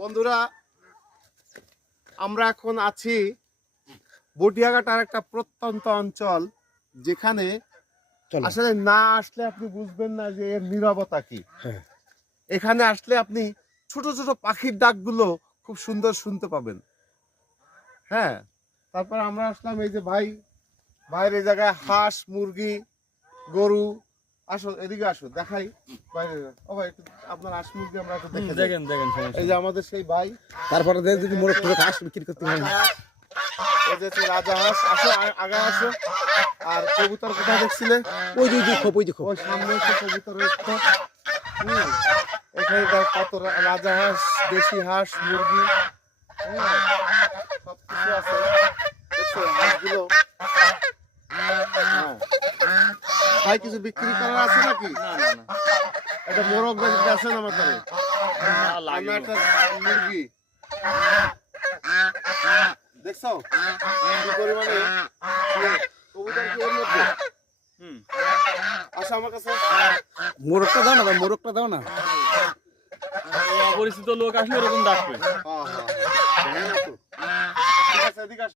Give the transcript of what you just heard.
বন্ধুরা, আমরা এখন আছি বটিয়াঘাটার একটা প্রত্যন্ত অঞ্চল, যেখানে আসলে না আসলে আপনি বুঝবেন না যে এর নীরবতা কি। এখানে আসলে আপনি ছোট ছোট পাখির ডাকগুলো খুব সুন্দর শুনতে পাবেন। হ্যাঁ, তারপর আমরা আসলাম এই যে বাইরে জায়গায় হাঁস, মুরগি, গরু। আসো, এদিকে আসো, দেখাই বাইরে। ও ভাই, একটু আপনার হাঁস মুরগি আমরা একটু দেখেন। এই যে আমাদের সেই ভাই, তারপরে যদি মোরগ হাঁস বিক্রি করতে হয়। এই যে রাজা হাঁস। আসো, আগে আসো। আর কবুতর কোথায় দেখছিলে? ওই দেখো ওই সামনে হচ্ছে কবুতরের খোপ। এখানে দেখ কত রাজা হাঁস, দেশি হাঁস, মুরগি, সবকিছু আছে। দেখছো হাঁসগুলো? ভাই, কিছু বিক্রি করার আছে নাকি? এটা মোরগ বেচেন আমার কাছে। আমরা একটা মুরগি, দেখছো কি পরিমাণে কবুতর কি এর মধ্যে? আসো আমার কাছে। মোরগটা দাও না, মোরগটা দাও না। অপরিচিত লোক আসলে এরকম ডাকবে। ঠিক আছে, এদিকে আসো।